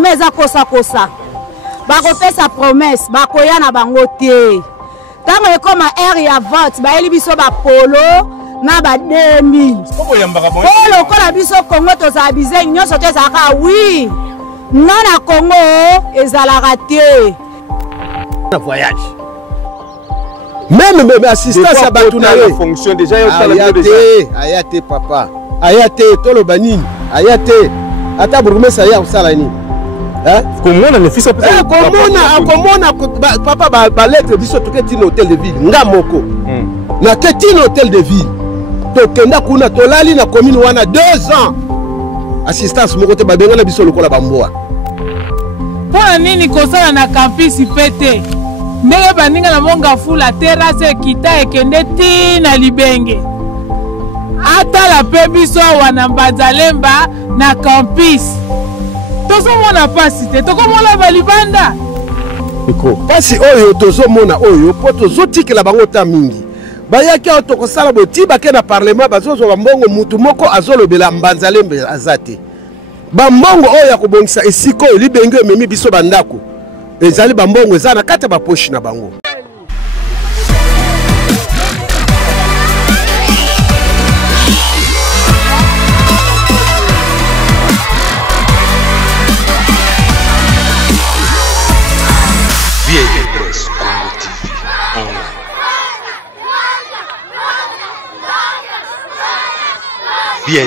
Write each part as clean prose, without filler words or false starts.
Mais ça kosa. Bako fait sa promesse, bako ya na bango te. Tant comme air ya vote, ba eli biso ba polo na ba 2000. Polo ko la biso Congo to za bize nyonso te za ka oui. Non na Congo ezala raté. Un voyage. Même assistance à Batunaye. La fonction déjà ayate papa. Ayate tolo banini. Ayate ata burumesa ya usalani. Hein? Comment on a fait ça? Comment papa ba lettre biso to ke tino hôtel de ville. Ngamoko. Na ke tino hôtel de ville. To kenda kuna to lali na commune wana 2 ans. Assistance moko te babenga na biso lokola bamboa. Pona nini kosala na campus pété. Ndenge baninga na monga fula terrasse kita ekende tina libenge. Ata la pebiso wana Mbanzalemba na campus. Tozo mona pasi te, toko mona balibanda. Miko. Pasi oyo tozo mona oyo po tozo tikela bango ta mingi. Bayaki otoko sala boti bake na parlement bazozo bambongo mutu moko azolobela Mbanzalemba azate. Bambongo oyo ya kobongisa esiko libenge memi biso bandako. Ezali bambongo eza na kata ba poche na bango.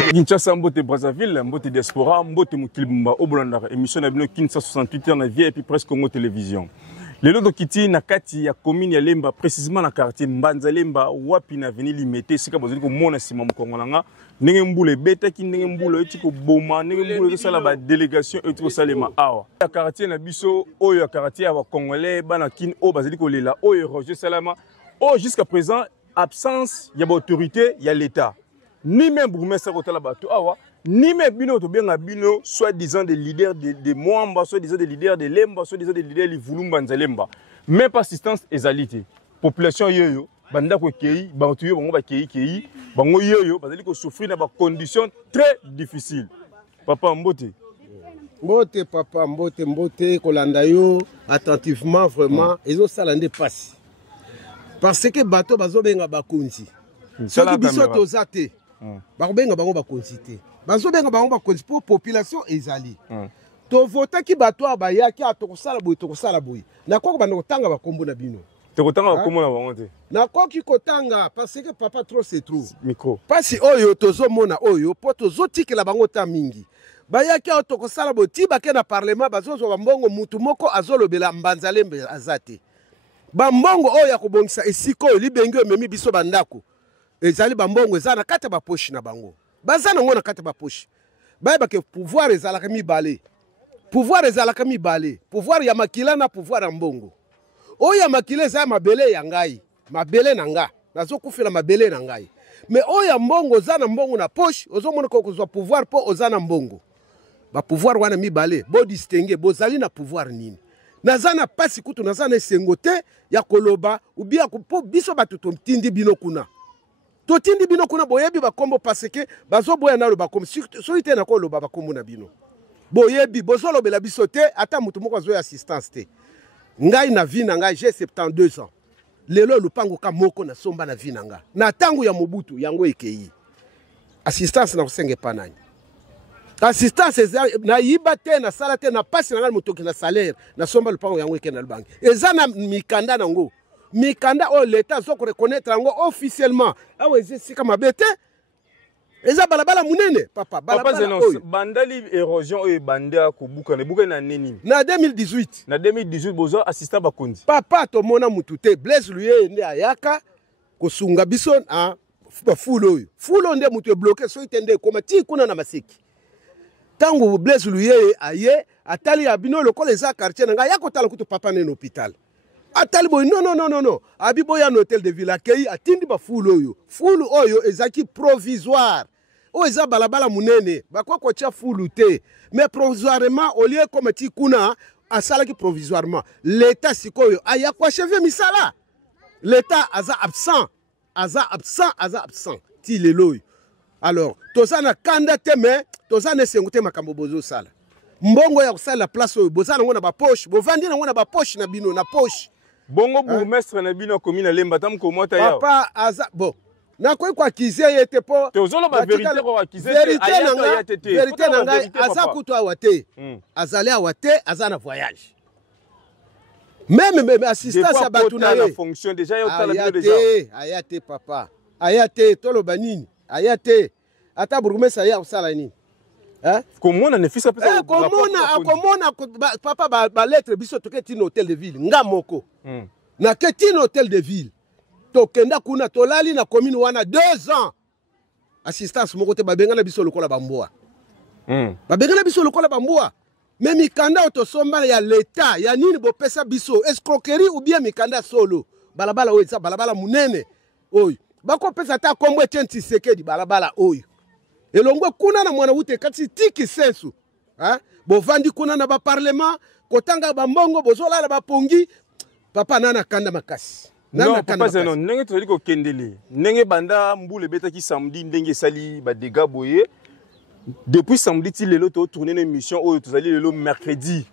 Kinshasa Mbote Brazzaville, Mbote Diaspora, Mbote Mukilbumba, Obolandara, émission na bino Kinshasa 68 heures na vie et puis presque Congo Télévision. Le lot de Kiti na kati ya commune ya Lemba, précisément na quartier Mbanzalemba, wapi na veni limité, sika bozali ko mona sima mukongolanga, ndenge mbule beta ki ndenge mbule eti ko boma, ndenge mbule to sala ba délégation eti ko salema awa. Ya quartier na biso, oyo ya quartier ya congolais bana kin o bazali ko lela, oyo Roger Salama, o jusqu'à présent absence ya ba autorité ya l'état. Ni même bourgmestre Kotala Bato Awa, ni même bino to bien bino, soi-disant des leaders de Mwamba, soi-disant des leaders de Lemba, soi-disant des leaders de Vulumba Nzalemba. Même pas assistance égalité. Population yoyo, banda ko kei, bantu yo bango ba kei, bango yoyo, bazali ko souffrir na ba conditions très difficiles. Papa Mbote. Mbote papa, mbote kolanda yo attentivement vraiment, ezo salande passe. Parce que bato bazo benga bakonzi. Soki biso tozate. Babenga bango bakonsité. Bazo benga bango bakonzi pour population ezali. To vota ki bato abayaki atokosala boy. Na koko bando kotanga bakombo na bino. Te kotanga bakombo na bango te. Na koki kotanga parce que papa trop se trouve. Micro. Pasi oyo tozo mona oyo po tozo tikela bango ta mingi. Bayaki atokosala boy ti bake na parlement bazozo bambongo mutu moko azolobela Mbanzalemba azate. Bambongo oyo ya kobongisa esiko libenge memi biso bandako. Ezali bambongo eza na kata ba poche na bango. Bazana ngona kata ba poche. Bayeba ke pouvoir ezalaka mibale. Pouvoir ezalaka mibale. Pouvoir ya makila na pouvoir ya mbongo. Oyo ya makila eza mabele ya ngai. Mabele na nga. Nazo kufela mabele na ngai. Mais oyo ya mbongo zana mbongo na poche, ozomona ko kozwa pouvoir po ozana mbongo. Ba pouvoir wana mibale, bo distinguer, bo zali na pouvoir nini. Nazana pasi kutu nazana esengote ya koloba ubia ko biso batuto mtindi bino kuna. Totindi bino kuna boyebi bakombo parce que bazo boya na lo bakombo so ite na ko lo bakombo na bino. Boyebi bozo lo bela biso te ata mutu moko zo assistance te. Ngai na vie na ngai j'ai 72 ans. Lelo lupango ka moko na somba na vie na nga. Na tangu ya Mobutu yango ekei. Assistance na kusenge panani. Assistance na yiba te na sala te na pasi na ngai mutoki na salaire na somba lupango yango ekena lubangi. Ezana mikanda na ngo. Mikanda o l'État zo reconnaître ngo officiellement. Awe zisika mabete. Eza balabala munene papa balabala oyo. Bandali érosion oyo banda ko buka na nini. Na 2018. Na 2018 bozo assistant bakonzi. Papa to mona mutute Blaise Luye nde ayaka ko sunga biso a fulo oyo. Fulo nde mutu bloqué so itende koma ti kuna na maseki. Tango Blaise Luye aye atali abino lokola eza quartier nga yako tala kutu papa ne hôpital. Atali boy non. Abibo ya hôtel de ville akei atindi ba fulu oyo. Fulu oyo ezaki provisoire. O eza balabala munene. Bakwa ko tia fulu te. Mais provisoirement au lieu comme ti kuna asala ki provisoirement. L'état sikoyo aya kwa cheve misala. L'état aza absent. Ti leloy. Alors, tozana kanda te mais tozana sengote makambo bozo sala. mbongo ya kusala la place oyo bozana ngona ba poche bovandi na ngona ba poche na bino na poche bongo bourgmestre na bino commune Lemba tam ko mota ya papa aza bon na ko accuser yete po tozolo ba vérité ko accuser vérité na ngai aza kutu awate azali awate aza na voyage même assistance à batu na la fonction déjà yo tala déjà ayate papa ayate tolo banini ayate ata bourgmestre ya usala nini komona ne fisa pesa komona papa ba lettre biso to ketino hôtel de ville nga moko na ketino hôtel de ville to kenda kuna to lali na commune wana 2 ans assistance moko te babenga na biso lokola bamboa babenga na biso lokola bamboa mais mikanda to somba ya l'état ya nini bo pesa biso escroquerie ou bien mikanda solo balabala oyo ça balabala munene oyo bako pesa ta kombo etenti sekedi balabala oyo elongwe kuna na mwana ute kati tiki sensu bovandi kuna na ba parlement kotanga bambongo bozola ba pongi papa nana kanda makasi non papa zeno ndenge tozali ko kendele ndenge banda mbule betaki samedi ndenge sali ba dégâts boye depuis samedi ti lelo to tourner une émission oyo tozali lelo mercredi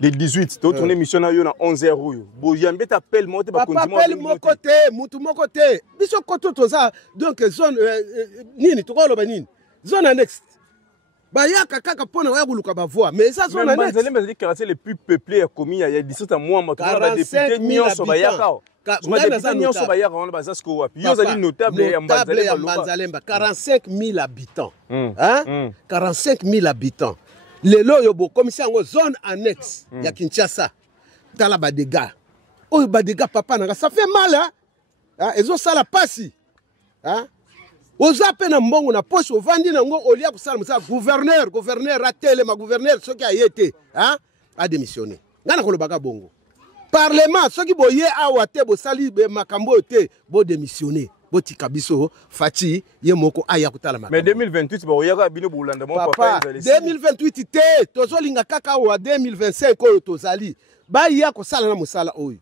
le 18 to tourner émission na yo na 11h oyo boyambe ta appel mote ba konti mo appel moko te mutu moko te biso koto toza donc zone nini to ko loba nini zone annexe bayaka kaka pona ya buluka ba voix mais ça zone annexe Banzalemba c'est le quartier le plus peuplé ya commune ya 17 mois ma ba député nyonso bayaka nyonso bayaka wana bazasko wapi yo zali notable ya Banzalemba 45 000 habitants 45 000 habitants lelo yo bo commissaire ngo zone annexe ya Kinshasa tala ba dégâts oyo ba dégâts papa nanga ça fait mal ezo sala pasi oza pe na mbongo na poche ovandi na ngo olia kusala musa gouverneur atele ma gouverneur soki ayete a démissionné ngana kolobaka bongo parlement soki boye awa te bosali be makambo te bo démissionner botika biso fati ye moko aya kutala makambo mais 2028 ba oyaka bino bolanda mon papa 2028 te tozolinga kaka wa 2025 oyo tozali ba ya kosala na musala oyo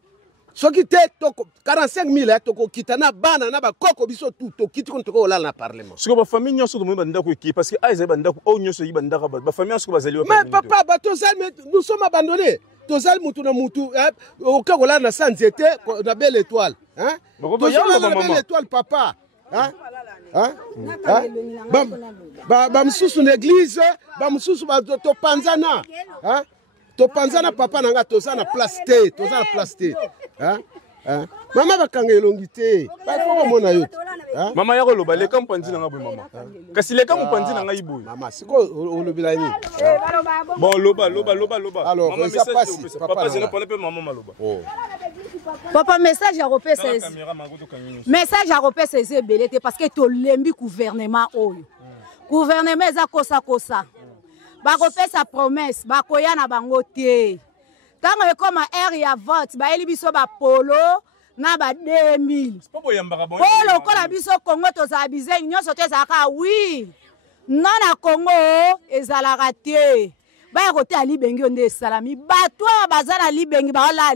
soki te toko 45 000 toko kitana bana na ba koko biso tout to kitiko toko olala na parlement siko ba famille nyonso to mo banda ko ki parce que aiza banda ko o nyonso yibanda ka ba famille nyonso bazali mais papa ba tozali nous sommes abandonnés tozali mutu na mutu oka kolala na sans été na belle étoile tozali na belle étoile papa ba msusu l'église ba msusu ba to panzana to panzana papa nanga toza na place te mama bakanga elongi te bafo mona yo mama yako loba leka mpanzi nanga boy mama kasi leka mpanzi nanga iboy mama siko olobila ni bon loba alors mama ça passe papa je ne parle pas maman maloba papa message à repesa message à repesa ezebelete parce que to lembi gouvernement oyo gouvernement eza kosa bakopesa promesse bakoya na bango te tango ekoma aire ya vote bayeli biso bapolo na ba 2000 polo kola biso Congo tozala bizeni nyonso te ezalaka wi na Congo ezalaka te baya kote ya libengi yo nde esalami bato awa baza na libengi baolala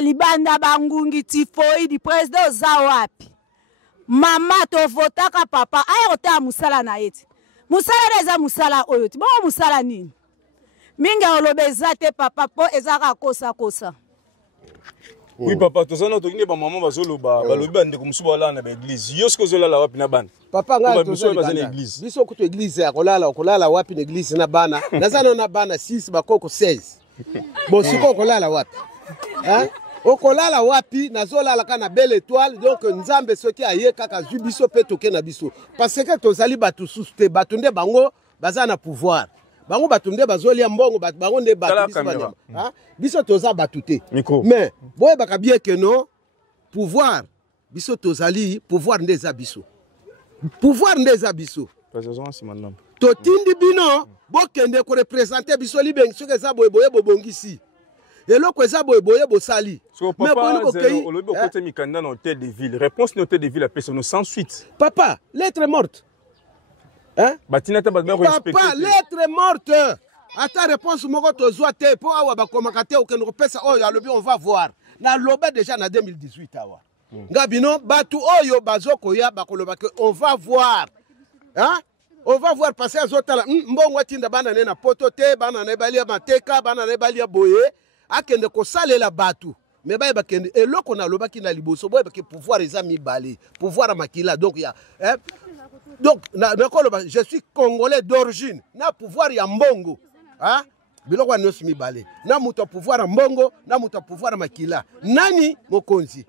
libanda bangungi tifoidi président oza wapi mama tovotaka papa aya kote ya mosala na ye ti musala eza musala oyo ti bongo musala nini mingi oloba eza te papa po ezaka kosa oui papa tozana tokinde ba maman bazoloba balobi bandeko musu balala na ba église yo siko zolala wapi na bana papa nga tozana na église biso kutu église ya kolala wapi na église na bana nazana na bana 6 bakoko 16 bon siko kolala wapi okolala wapi nazolala kana belle étoile donc nzambe soki aye kaka zu biso pe toke na biso parce que tozali batu suste batu nde bango baza na pouvoir bango batu nde bazolia mbongo bango nde batu biso banyama biso toza batu te mais boye baka bien que non pouvoir biso tozali pouvoir nde za biso totindi bino bokende ko représenter biso libengi soki eza boye bobongisi eloko eza boye bosali mais bon ok olobi okote mikanda na hôtel de ville réponse na hôtel de ville appelle ça sans suite papa lettre morte batina ta ba respecter papa lettre morte ata réponse moko tozwa te po awa bakomaka te okende kopesa oyo alobi on va voir na loba déjà na 2018 awa ngabino batu oyo bazokoya bakoloba que on va voir On va voir passer à Zotala. Mbongo atinda bana na poto te, bana na balia mateka, bana na balia boye, akende ko sale la batu. Mais ba ba kende eloko na loba ki na liboso boye ba ke pouvoir ezami balé, pouvoir makila donc ya donc je suis congolais d'origine, na pouvoir ya mbongo. Hein? Biloko na mi balé. Na muto pouvoir mbongo, na muto pouvoir makila. Nani mokonzi?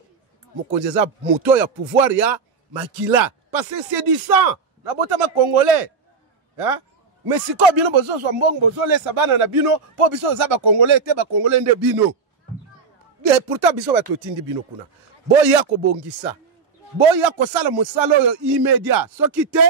Mokonzi za muto ya pouvoir ya makila. Parce que c'est du sang. Na bota ba congolais. Hein? Mais si ko bino bozo zo mbongo bozo lesa bana na bino po biso za ba congolais te ba congolais nde bino. Et pourtant biso ba totindi bino kuna. Boya ko bongisa. Boya ko sala musalo immédiat. So kité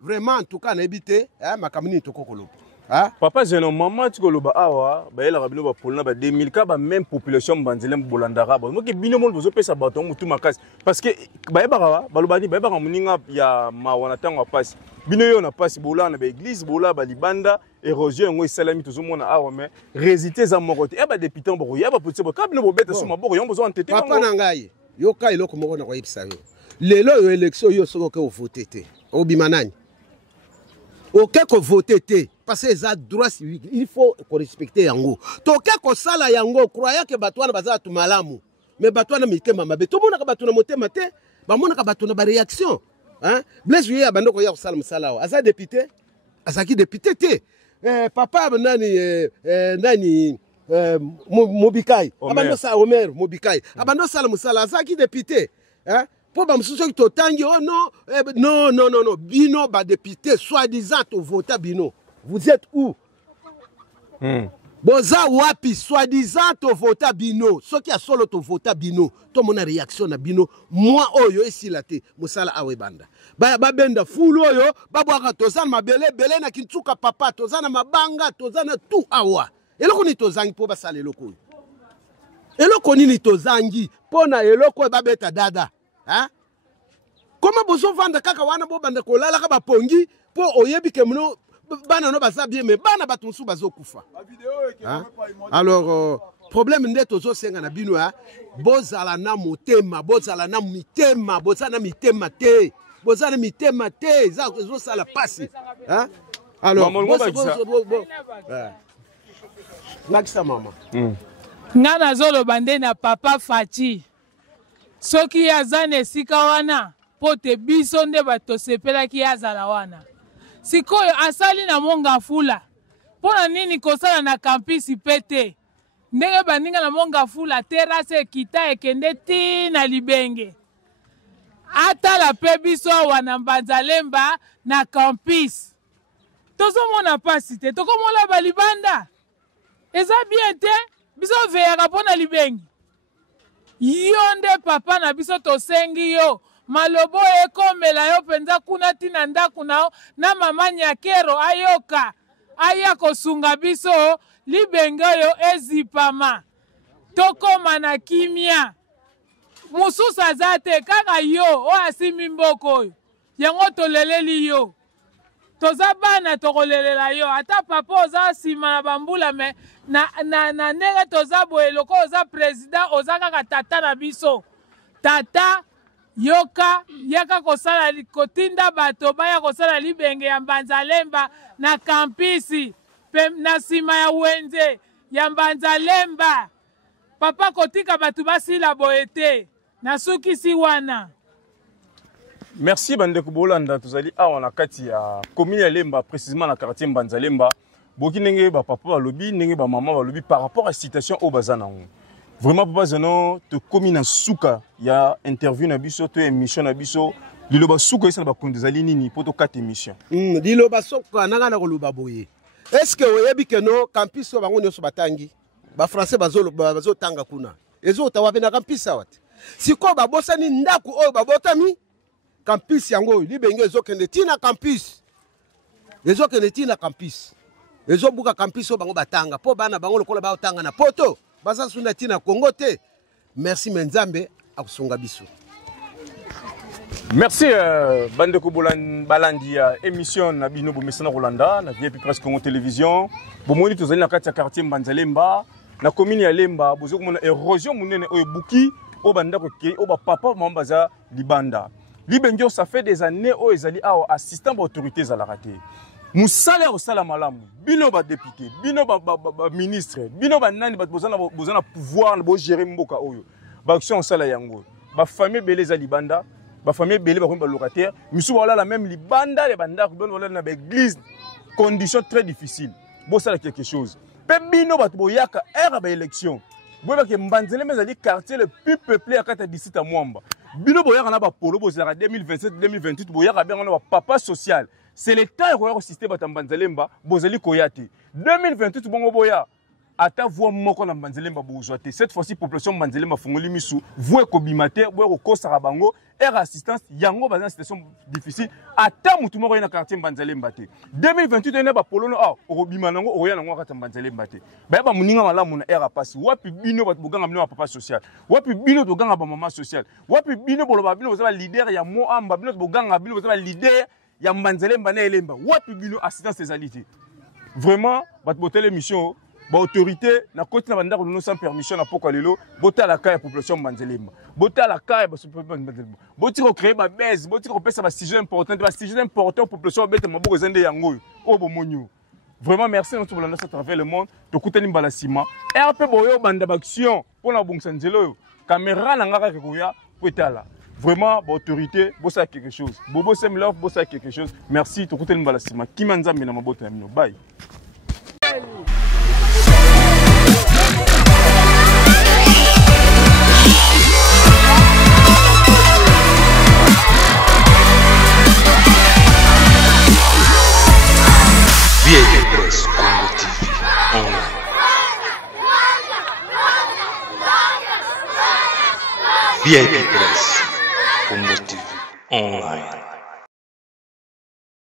vraiment en tout cas na ebité hein makamini to kokolo. Hein? Papa jeune maman tu koloba awa ba ela bino ba polna ba 2000 ka ba même population banzelem bolandara ba. Mo ke bino mo bozo pesa bato mutu makasi parce que ba eba ba lobani ba eba muninga ya mawana tango passe. Bino yo na passe bola na ba église bola ba libanda érosion ngo salami tout monde awa mais résister za morote e ba député mboko ya ba potse bo ka bino bo beta so maboko yo bozo entêter papa na ngai yo ka iloko moko na ko yebisa yo lelo yo élection yo soko ke voter te obimanani OK ko voter te parce que ça droit civique il faut ko respecter yango to ke ko sala yango croyant que batwana baza tu malamu mais batwana mitema mabe to mona ka batuna motema te ba mona ka batuna ba réaction hein Blaise Juye abandoko ya ko sala musala wa asa député asaki député te papa nani Mobikai abando sa Omer Mobikai abando sala musala asaki député hein pour ba mususu ki totangi oh non bino ba député soi-disant to voter bino vous êtes où boza wapi soi-disant to voter bino soki a solo to voter bino to mona réaction na bino moi oyo esila te musala awe banda ba benda fulu oyo babwaka tozana mabele bele na kintuka papa tozana mabanga tozana tout awa eloko ni tozangi po basala eloko eloko nini tozangi pona eloko babeta dada hein comment bozo vanda kaka wana bo banda kolala ka bapongi po oyebi ke mno bana no baza bien mais bana batunsu bazo kufa alors problème ndeto zo senga na bino ha bozala na motema bozala na mitema bozana mitema te bozana mitema te zo sala pasi hein alors nakisa mama ngana zolo bande na papa Fachi soki azane esika wana po te biso nde bato sepelaki azala wana sikoyo asali na monga fula pona nini kosala na campus pete ndenge baninga na monga fula terrasse ekita ekende ti na libenge atala pe biso wana Mbanzalemba na campus tozomona pasi te tokomola balibanda eza bien te biso veyaka pona libenge yo nde papa na biso tosengi yo malobo ekomela yo penza kuna tina ndaku nao na mama Nyakero ayoka aya kosunga biso libenge yo ezipama tokoma na kimia mususu aza te kaka yo o asimi mboko oyo yango toleleli yo toza bana tokolelela yo ata papa oza nsima na bambula me na ndenge toza boye loko oza président oza kaka tata na biso tata yoka yaka kosala kotinda bato baya kosala libenge ya Mbanzalemba na kampisi na nsima ya wenze ya Mbanzalemba papa kotika bato basila boye te na sukisi wana. Merci bandeko bolanda tozali awa na kati ya commune ya Lemba précisément na quartier Mbanzalemba boki ndenge ba papa balobi ndenge ba mama balobi par rapport à situation au bazana vraiment papa zano te commune na suka ya interview na biso to émission na biso liloba suka isa na ba kondezali nini poto 4 émission liloba suka nanga na koloba boye est-ce que oyebi que no campus so bango nyoso batangi ba français bazo tanga kuna ezo tawabe na campus awat siko babosani ndaku oyo babotami campus yango libenge ezokende tina campus ezokende tina campus ezobuka campus o bango batanga po bana bango lokola baotanga na poto baza sunda tina Congo te merci Menzambe akusunga biso. Merci bandeko balandi ya émission na bino bomesana Rolanda na VIP Presse Congo Télévision bomoni tozali na kati ya quartier Mbanzalemba na commune ya Lemba bozo komona érosion munene oyo buki o bandako ke o ba papa mamba za libanda Libengio, ça fait des années où ils allaient assistant aux autorités à la raté. Moussala au salamalamu, bino ba député, bino ba ministre, bino ba nani ba bozana pouvoir na bo gérer mboka oyo. Ba action sala yango. Ba famille belé za libanda, ba famille belé ba komba locataire, misu wala la même libanda les banda ko don wala na ba église, conditions très difficiles. Bo sala quelque chose. Pe bino ba boyaka era ba élection. Bo ba ke mbanzele mezali quartier le plus peuplé à kata d'ici à Mwamba. Bino boyaka na ba polo bo sala 2027 2028 boyaka bien na ba papa social. C'est l'État qui a assisté à Mbanzalemba, Bozali Koyate. 2028, bon boya, ata voix moko na Mbanzalemba bourgeoisie. Cette fois-ci, population Mbanzalemba fongoli misu, voix kobimate, voix ko sarabango, air assistance, yango bazan situation difficile. Ata mutu moko na quartier Mbanzalemba te. 2028 ene ba polono obimanango oya nango kata Mbanzalemba te. Ba ba muninga malamu na air passe. Wapi bino ba boganga mino papa social. Wapi bino boganga ba maman social. Wapi bino boloba bino bozaba leader ya mo amba bino boganga bino bozaba leader. Il y a Mbanzalemba na Elemba. Wapi bino assistance ces alités. Vraiment, bat botel émission, ba autorité na côté na banda ko sans permission na poko lelo, bota la caille population Mbanzalemba. Bota la caille ba Mbanzalemba. Boti ko créer ba base, boti ko pesa ba sujet important population bete maboko zende yango. O bo monyo. Vraiment merci notre bolanda à travers le monde. To kutani mbalasima. RP boyo banda action pour la bongsanzelo. Caméra na ngaka koya petala. Vraiment, l'autorité, vous savez quelque chose. Bobo Semlov, vous savez quelque chose. Merci, tout le monde va la sima. Qui m'a dit na mabote amino. Bye. VIP Press Congo TV online. VIP Press Congo TV online.